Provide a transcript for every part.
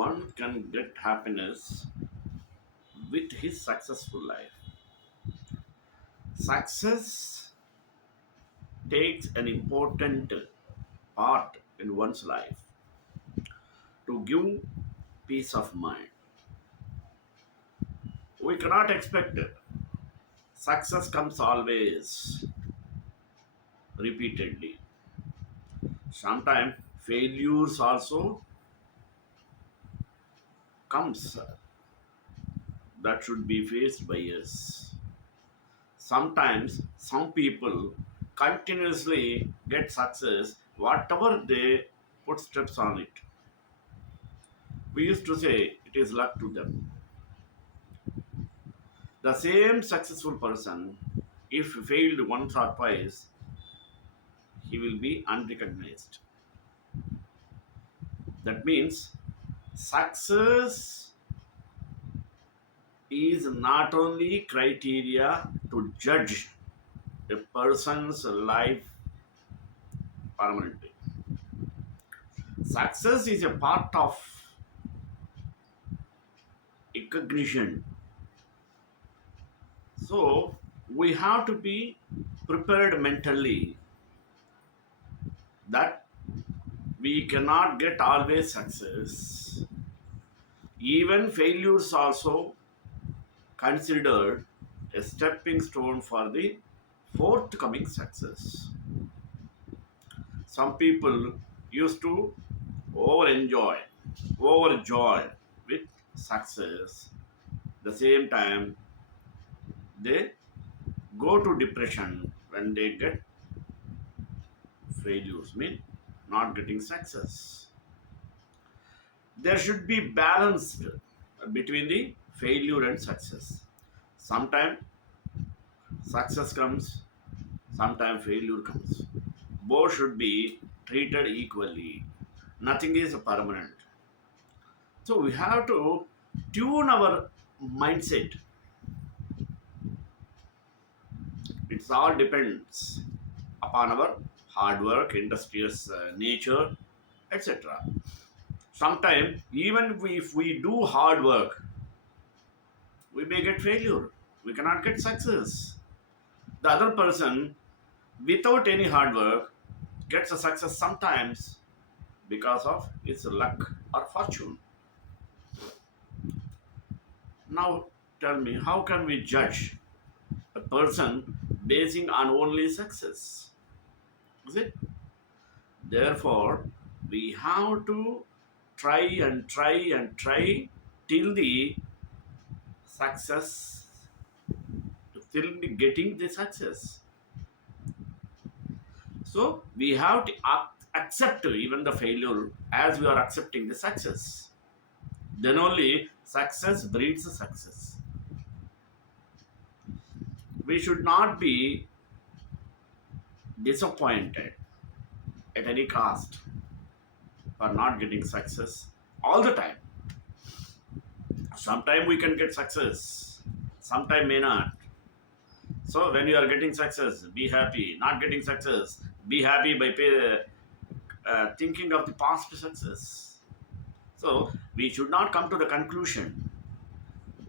one can get happiness with his successful life. Success takes an important part in one's life to give peace of mind. We cannot expect it. Success comes always repeatedly. Sometimes failures also comes that should be faced by us. Sometimes some people continuously get success whatever they put steps on it. We used to say it is luck to them. The same successful person, if failed once or twice, he will be unrecognized. That means success is not only criteria to judge a person's life permanently. Success is a part of recognition. So we have to be prepared mentally that we cannot get always success. Even failures also considered a stepping stone for the forthcoming success. Some people used to over overjoy with success. The same time, they go to depression when they get failures, mean not getting success. There should be balanced between the failure and success. Sometimes success comes, sometimes failure comes. Both should be treated equally. Nothing is permanent. So we have to tune our mindset. It all depends upon our hard work, industrious nature, etc. Sometimes, even if we do hard work, we may get failure. We cannot get success. The other person, without any hard work, gets a success sometimes because of its luck or fortune. Now, tell me, how can we judge a person basing on only success? Is it? Therefore, we have to try till the success, till the getting the success. So we have to accept even the failure as we are accepting the success. Then only success breeds success. We should not be disappointed at any cost for not getting success all the time. Sometime we can get success, sometime may not. So when you are getting success, be happy. Not getting success, be happy by thinking of the past success. So we should not come to the conclusion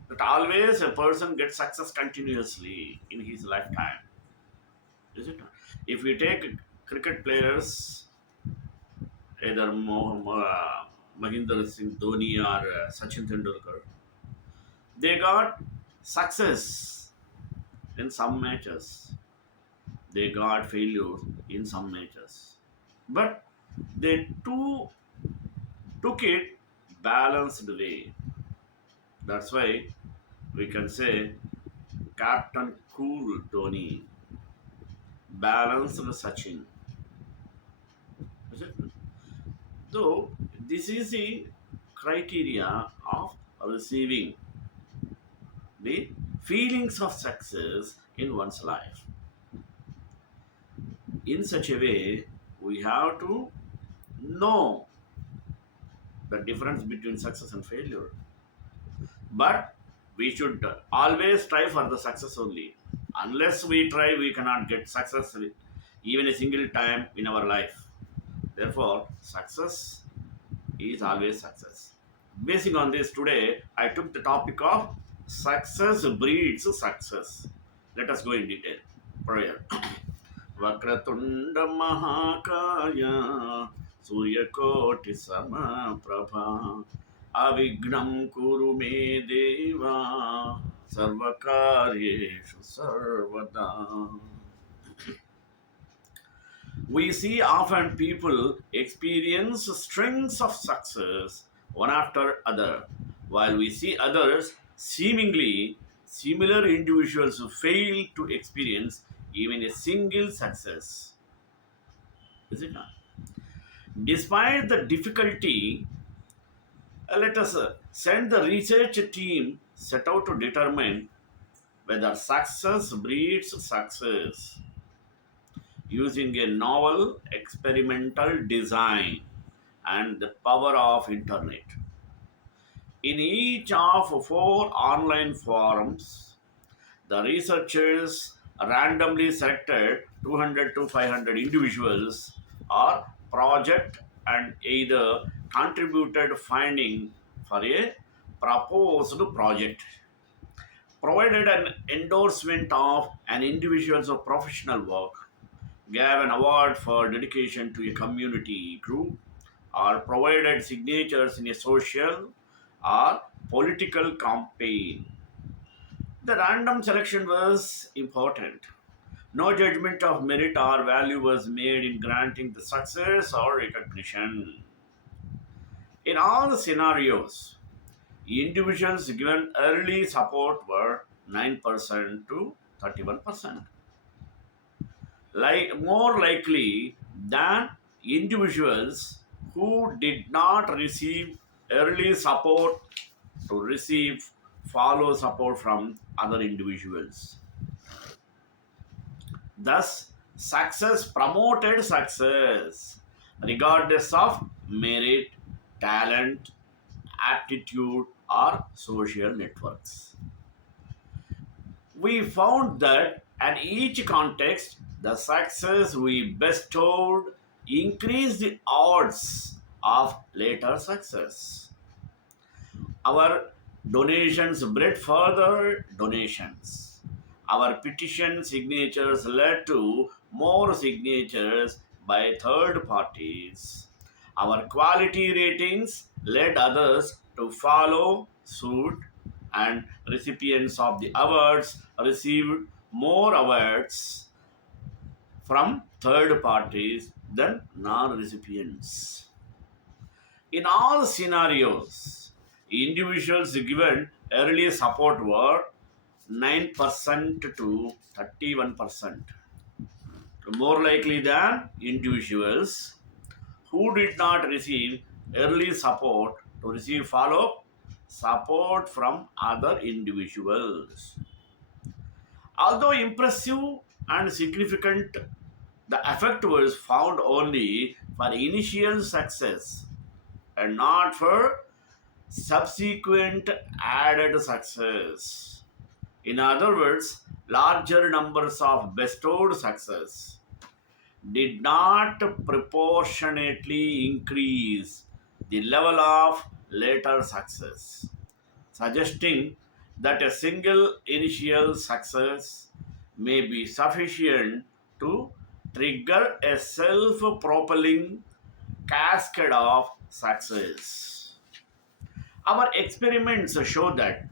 that always a person gets success continuously in his lifetime. Is it not? If we take cricket players, either Mahendra Singh Dhoni or Sachin Tendulkar, they got success in some matches. They got failure in some matches. But they too took it balanced way. That's why we can say Captain Cool Dhoni, balanced Sachin. Is it? Though this is the criteria of receiving the feelings of success in one's life. In such a way, we have to know the difference between success and failure. But we should always try for the success only. Unless we try, we cannot get success even a single time in our life. Therefore, success is always success. Basing on this, today I took the topic of success breeds success. Let us go in detail. Prayer. Vakratunda Mahakaya Suryakoti Samaprabha Avignam Kuru Me Deva Sarvakaryeshu Sarvada. We see often people experience strings of success one after other, while we see others seemingly similar individuals who fail to experience even a single success. Is it not? Despite the difficulty, let us send the research team set out to determine whether success breeds success using a novel experimental design and the power of internet. In each of four online forums, the researchers randomly selected 200 to 500 individuals or project and either contributed finding for a proposed project, provided an endorsement of an individual's professional work, gave an award for dedication to a community group, or provided signatures in a social or political campaign. The random selection was important. No judgment of merit or value was made in granting the success or recognition. In all the scenarios, individuals given early support were 9% to 31%. More likely than individuals who did not receive early support to receive follow support from other individuals. Thus, success promoted success regardless of merit, talent, aptitude, or social networks. We found that in each context, the success we bestowed increased the odds of later success. Our donations bred further donations. Our petition signatures led to more signatures by third parties. Our quality ratings led others to follow suit, and recipients of the awards received more awards from third parties than non recipients. In all scenarios, individuals given early support were 9% to 31%, more likely than individuals who did not receive early support to receive follow support from other individuals. Although impressive and significant, the effect was found only for initial success and not for subsequent added success. In other words, larger numbers of bestowed success did not proportionately increase the level of later success, suggesting that a single initial success may be sufficient to trigger a self propelling cascade of success. Our experiments show that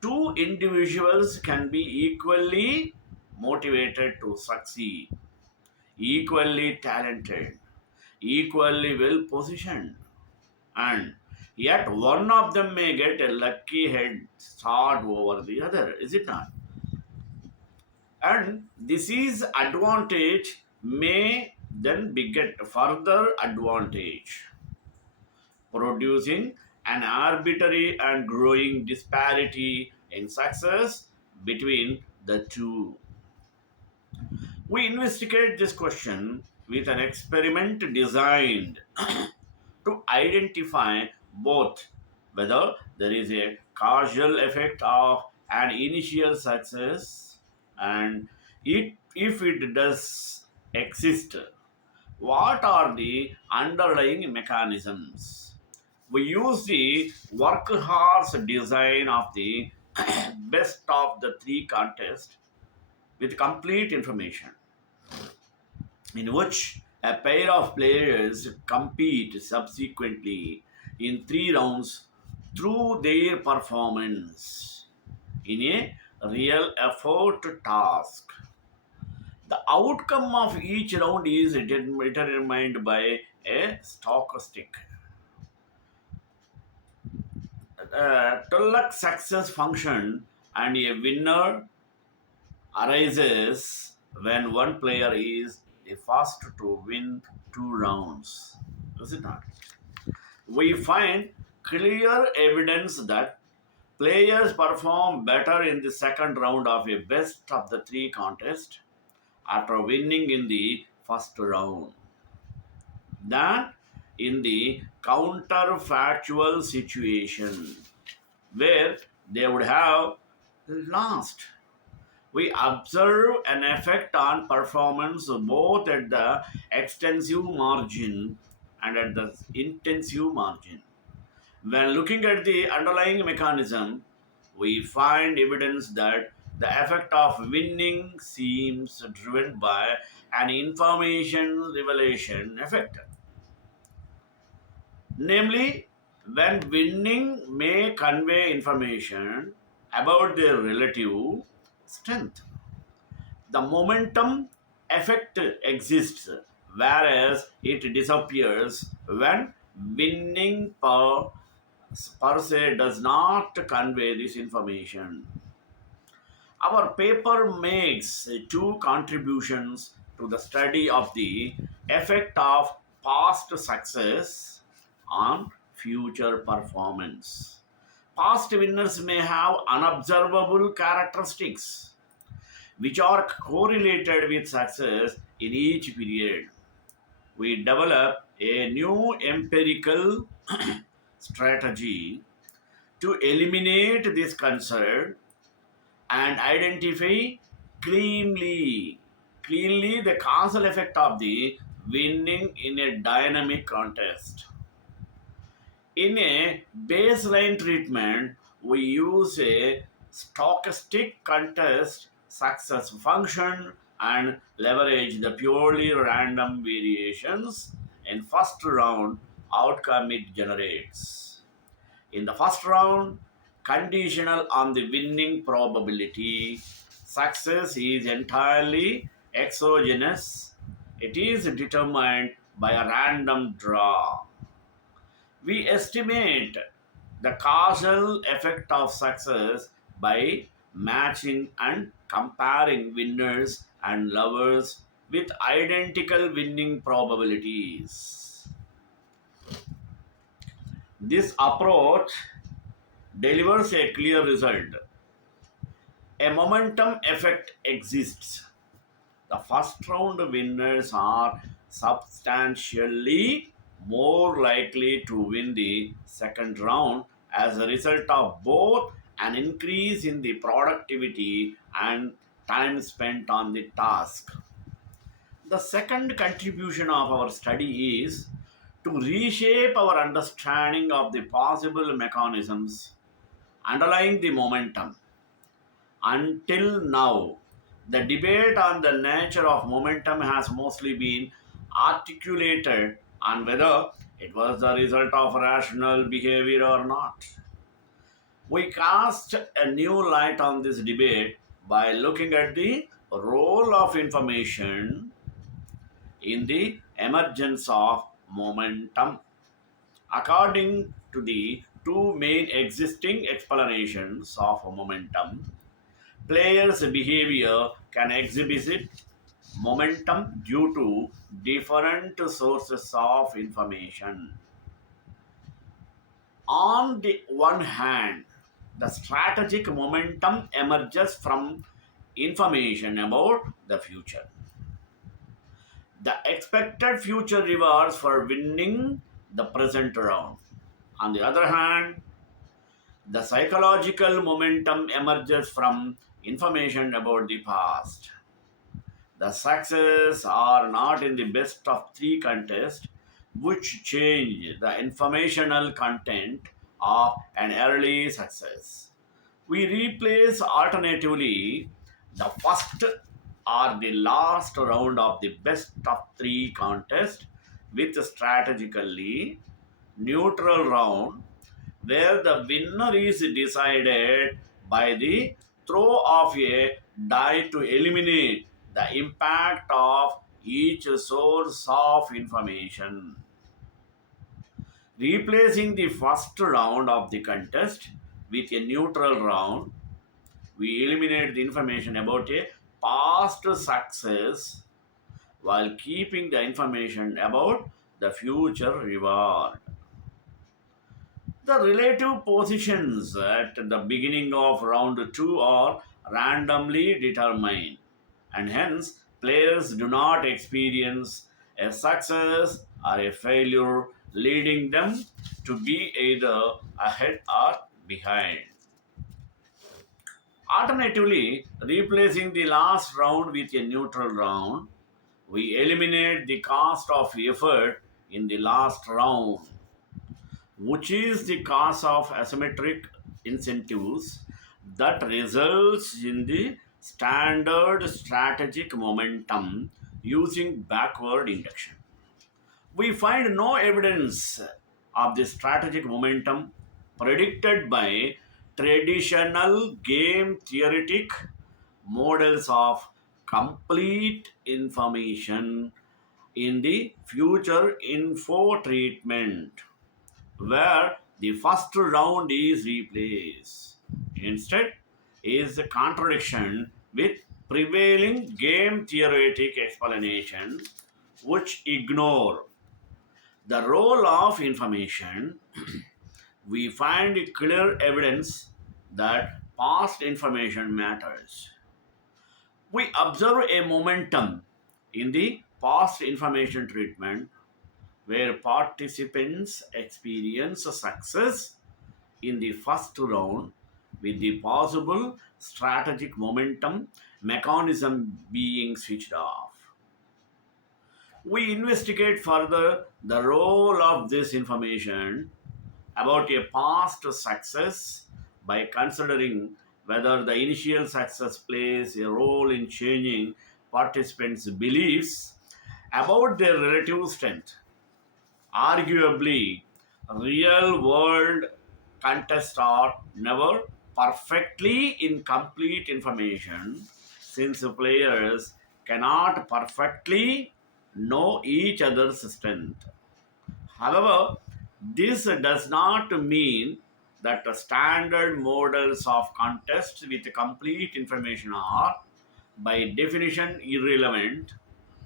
two individuals can be equally motivated to succeed, equally talented, equally well positioned, and yet one of them may get a lucky head start over the other, is it not? And this is advantage may then beget further advantage, producing an arbitrary and growing disparity in success between the two. We investigate this question with an experiment designed to identify both whether there is a causal effect of an initial success and if it does exist, what are the underlying mechanisms? We use the workhorse design of the best of the three contest with complete information in which a pair of players compete subsequently in three rounds through their performance in a real effort task. The outcome of each round is determined by a stochastic Tullock success function, and a winner arises when one player is the first to win two rounds. Is it not? We find clear evidence that players perform better in the second round of a best of the three contest after winning in the first round than in the counterfactual situation where they would have lost. We observe an effect on performance both at the extensive margin and at the intensive margin. When looking at the underlying mechanism, we find evidence that the effect of winning seems driven by an information revelation effect. Namely, when winning may convey information about their relative strength, the momentum effect exists, whereas it disappears when winning per se does not convey this information. Our paper makes two contributions to the study of the effect of past success on future performance. Past winners may have unobservable characteristics which are correlated with success in each period. We develop a new empirical strategy to eliminate this concern and identify cleanly cleanly the causal effect of the winning in a dynamic contest. In a baseline treatment, we use a stochastic contest success function and leverage the purely random variations in first round outcome it generates. In the first round, conditional on the winning probability, success is entirely exogenous. It is determined by a random draw. We estimate the causal effect of success by matching and comparing winners and lovers with identical winning probabilities. This approach delivers a clear result. A momentum effect exists. The first round winners are substantially more likely to win the second round as a result of both an increase in the productivity and time spent on the task. The second contribution of our study is to reshape our understanding of the possible mechanisms underlying the momentum. Until now, the debate on the nature of momentum has mostly been articulated on whether it was the result of rational behavior or not. We cast a new light on this debate by looking at the role of information in the emergence of momentum. According to the two main existing explanations of momentum, players' behavior can exhibit momentum due to different sources of information. On the one hand, the strategic momentum emerges from information about the future. The expected future rewards for winning the present round. On the other hand, the psychological momentum emerges from information about the past. The success are not in the best of three contests, which change the informational content of an early success. We replace alternatively the first or the last round of the best of three contest with strategically neutral round where the winner is decided by the throw of a die to eliminate the impact of each source of information. Replacing the first round of the contest with a neutral round, we eliminate the information about a past success while keeping the information about the future reward. The relative positions at the beginning of round 2 are randomly determined, and hence players do not experience a success or a failure, leading them to be either ahead or behind. Alternatively, replacing the last round with a neutral round, we eliminate the cost of effort in the last round, which is the cause of asymmetric incentives that results in the standard strategic momentum using backward induction. We find no evidence of the strategic momentum predicted by traditional game theoretic models of complete information in the future info treatment where the first round is replaced. Instead, is a contradiction with prevailing game theoretic explanation which ignore the role of information. We find clear evidence that past information matters. We observe a momentum in the past information treatment where participants experience a success in the first round with the possible strategic momentum mechanism being switched off. We investigate further the role of this information about a past success by considering whether the initial success plays a role in changing participants' beliefs about their relative strength. Arguably, real world contests are never perfectly incomplete information since players cannot perfectly know each other's strength. However, this does not mean that the standard models of contest with complete information are by definition irrelevant,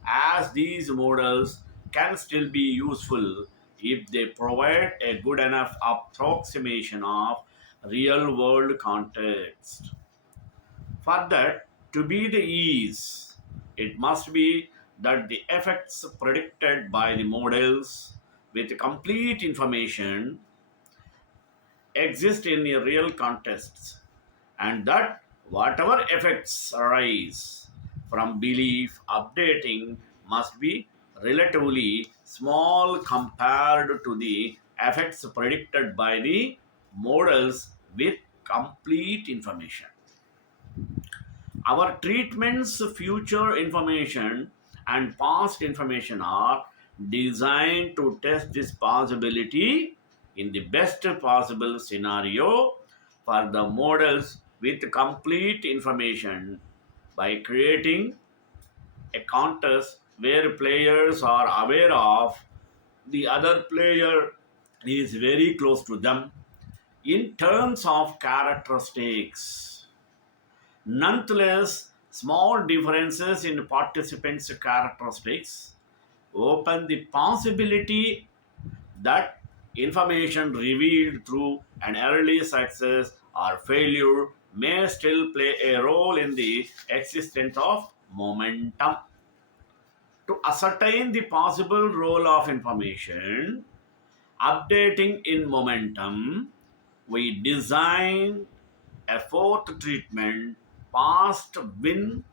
as these models can still be useful if they provide a good enough approximation of real world context. For that to be the ease, it must be that the effects predicted by the models with complete information exist in a real context, and that whatever effects arise from belief updating must be relatively small compared to the effects predicted by the models with complete information. Our treatments, future information, and past information are designed to test this possibility in the best possible scenario for the models with complete information by creating a contest where players are aware of the other player is very close to them in terms of characteristics. Nonetheless, small differences in participants' characteristics open the possibility that information revealed through an early success or failure may still play a role in the existence of momentum. To ascertain the possible role of information updating in momentum, we design a fourth treatment, past win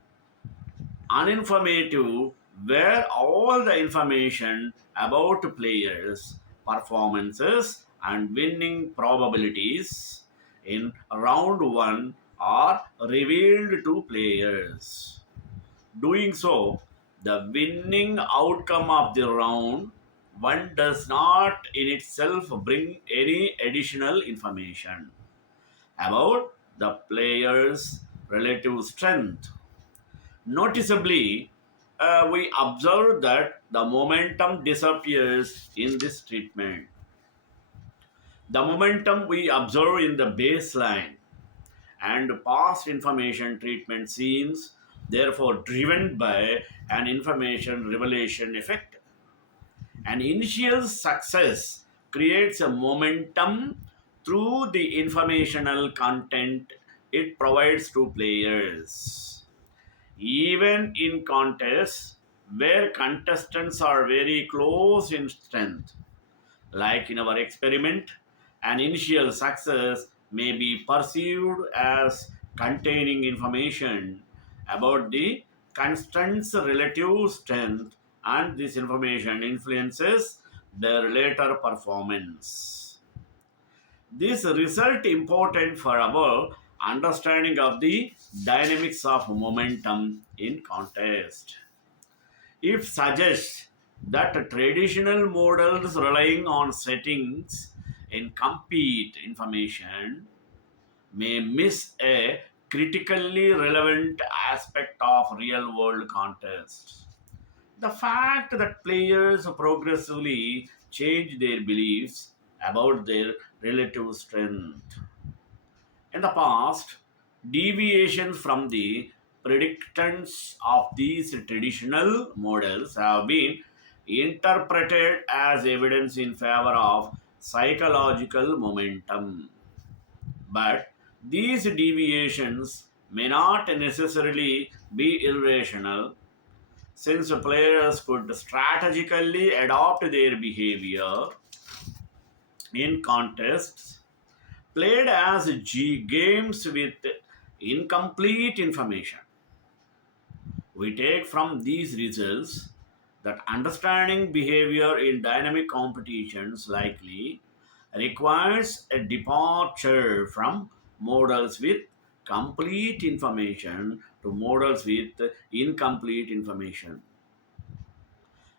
uninformative where all the information about players' performances and winning probabilities in round 1 are revealed to players. Doing so, the winning outcome of the round 1 does not in itself bring any additional information about the player's relative strength. Noticeably, we observe that the momentum disappears in this treatment. The momentum we observe in the baseline and past information treatment seems therefore driven by an information revelation effect. An initial success creates a momentum through the informational content it provides to players. Even in contests where contestants are very close in strength, like in our experiment, an initial success may be perceived as containing information about the contestant's relative strength, and this information influences their later performance. This result important for our understanding of the dynamics of momentum in contest. If suggests that traditional models relying on settings in compete information may miss a critically relevant aspect of real world contests. The fact that players progressively change their beliefs about their relative strength. In the past, deviations from the predictions of these traditional models have been interpreted as evidence in favor of psychological momentum. But these deviations may not necessarily be irrational, since players could strategically adopt their behavior in contests played as games with incomplete information. We take from these results that understanding behavior in dynamic competitions likely requires a departure from models with complete information to models with incomplete information.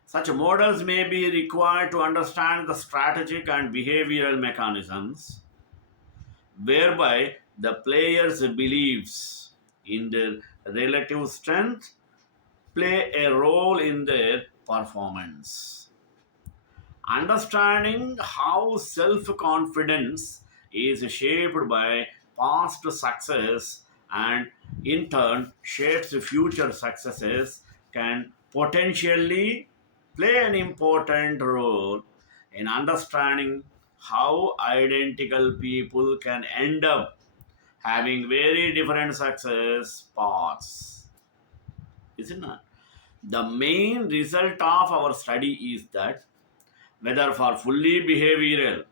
Such models may be required to understand the strategic and behavioral mechanisms whereby the player's beliefs in their relative strength play a role in their performance. Understanding how self confidence is shaped by past success and in turn shapes future successes can potentially play an important role in understanding how identical people can end up having very different success paths. Isn't it? The main result of our study is that whether for fully behavioral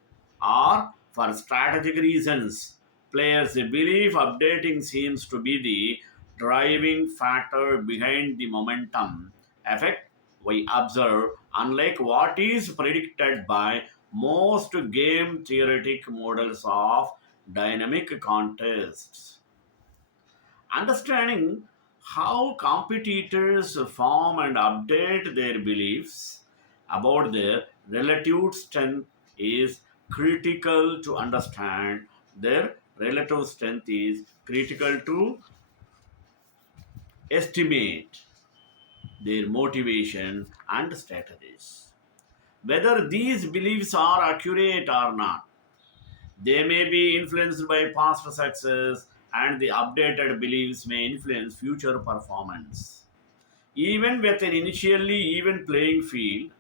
or for strategic reasons, players' belief updating seems to be the driving factor behind the momentum effect we observe, unlike what is predicted by most game theoretic models of dynamic contests. Understanding how competitors form and update their beliefs about their relative strength is critical to understand their relative strength is critical to estimate their motivation and strategies. Whether these beliefs are accurate or not, they may be influenced by past success, and the updated beliefs may influence future performance. Even with an initially even playing field,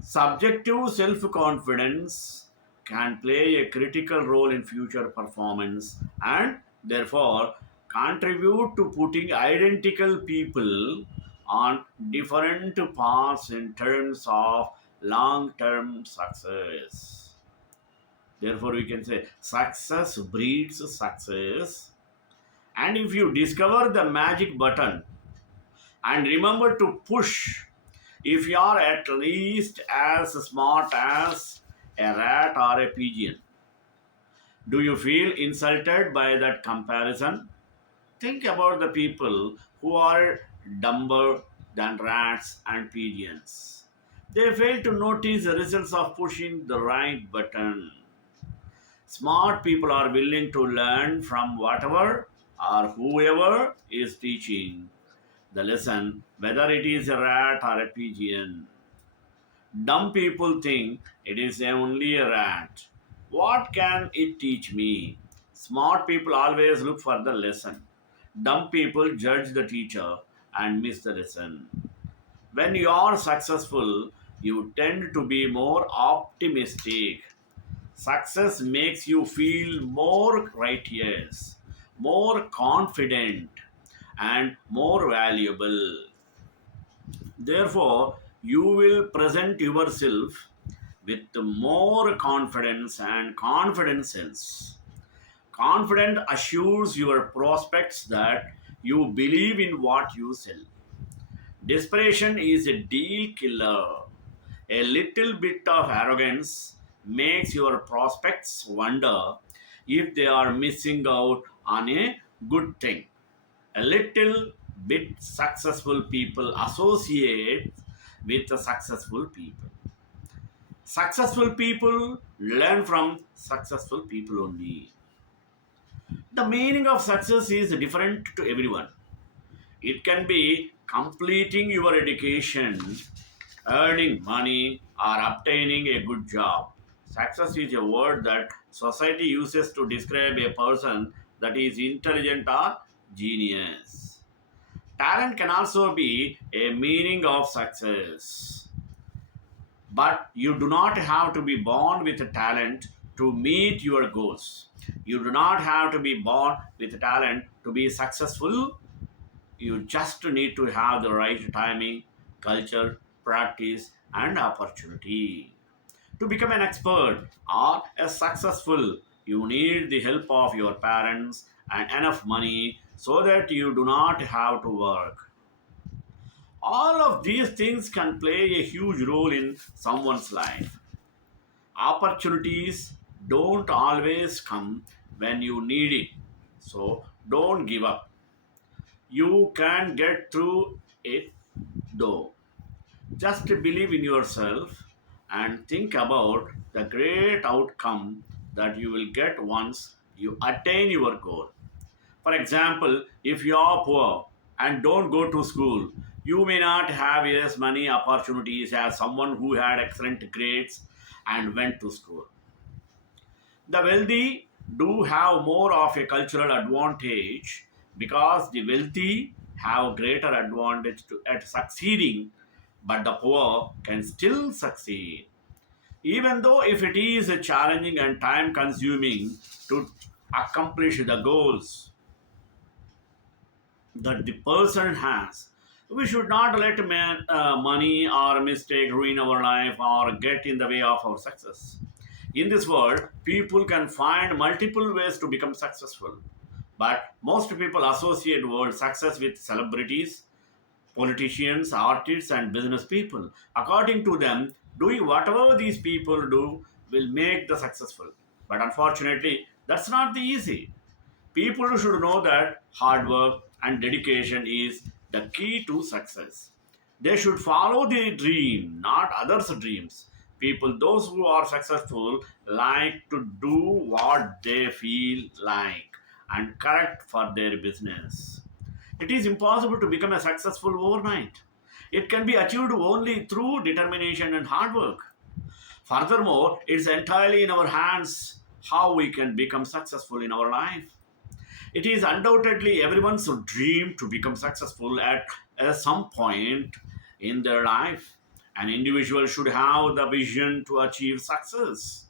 subjective self confidence can play a critical role in future performance and therefore contribute to putting identical people on different paths in terms of long term success. Therefore, we can say success breeds success. And if you discover the magic button, And remember to push if you are at least as smart as a rat or a pigeon. Do you feel insulted by that comparison? Think about the people who are dumber than rats and pigeons. They fail to notice the results of pushing the right button. Smart people are willing to learn from whatever or whoever is teaching the lesson, whether it is a rat or a pigeon. Dumb people think it is only a rat. What can it teach me? Smart people always look for the lesson. Dumb people judge the teacher and miss the lesson. When you are successful, you tend to be more optimistic. Success makes you feel more righteous, more confident, and more valuable. Therefore, you will present yourself with more confidence and confident sense. Confident assures your prospects that you believe in what you sell. Desperation is a deal killer. A little bit of arrogance makes your prospects wonder if they are missing out on a good thing. A little bit successful people associate with the successful people. Successful people learn from successful people only. The meaning of success is different to everyone. It can be completing your education, earning money, or obtaining a good job. Success is a word that society uses to describe a person that is intelligent or genius. Talent can also be a meaning of success. But you do not have to be born with a talent to meet your goals. You do not have to be born with a talent to be successful. You just need to have the right timing, culture, practice, and opportunity. To become an expert or a successful, you need the help of your parents and enough money so that you do not have to work. All of these things can play a huge role in someone's life. Opportunities don't always come when you need it, so don't give up. You can get through it though. Just believe in yourself and think about the great outcome that you will get once you attain your goal. For example, if you are poor and don't go to school, you may not have as many opportunities as someone who had excellent grades and went to school. The wealthy do have more of a cultural advantage because the wealthy have greater advantage at succeeding, but the poor can still succeed. Even though if it is challenging and time consuming to accomplish the goals that the person has. We should not let money or mistake ruin our life or get in the way of our success. In this world, people can find multiple ways to become successful. But most people associate world success with celebrities, politicians, artists, and business people. According to them, doing whatever these people do will make the successful. But unfortunately, that's not the easy. People should know that hard work and dedication is the key to success. They should follow their dream, not others' dreams. People, those who are successful, like to do what they feel like and correct for their business. It is impossible to become a successful overnight. It can be achieved only through determination and hard work. Furthermore, it's entirely in our hands how we can become successful in our life. It is undoubtedly everyone's dream to become successful at some point in their life. An individual should have the vision to achieve success.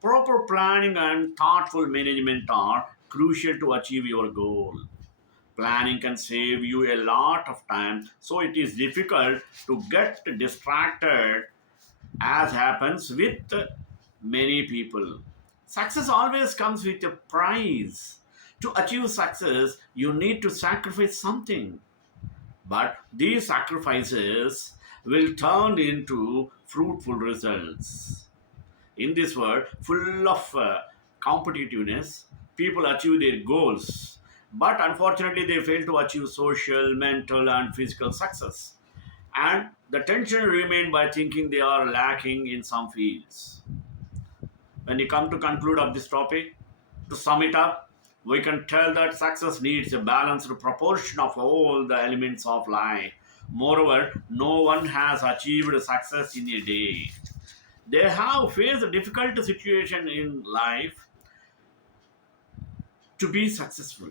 Proper planning and thoughtful management are crucial to achieve your goal. Planning can save you a lot of time, so it is difficult to get distracted, as happens with many people. Success always comes with a price. To achieve success, you need to sacrifice something. But these sacrifices will turn into fruitful results. In this world full of competitiveness, people achieve their goals, but unfortunately, they fail to achieve social, mental, and physical success. And the tension remain by thinking they are lacking in some fields. When you come to conclude of this topic, to sum it up, we can tell that success needs a balanced proportion of all the elements of life. Moreover, no one has achieved success in a day. They have faced a difficult situation in life to be successful.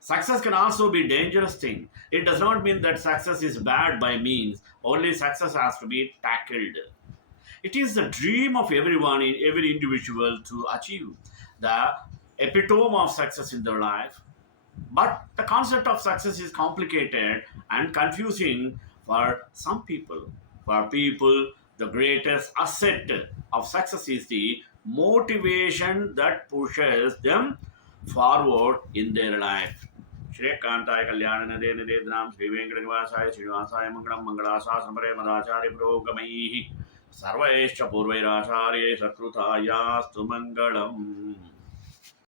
Success can also be a dangerous thing. It does not mean that success is bad by means. Only success has to be tackled. It is the dream of everyone, in every individual, to achieve the epitome of success in their life. But the concept of success is complicated and confusing for some people. For people, the greatest asset of success is the motivation that pushes them forward in their life. श्रेयकांताय Kalyan नदे नदेन्द्राम Shri वेंकटनिवासाय श्रीनिवासाय Mangalam मंगलाशासनपरे मदाचार्य पुरोगमैः सर्वैश्च पूर्वैराचार्यै सत्कृतायास्तु Mangalam.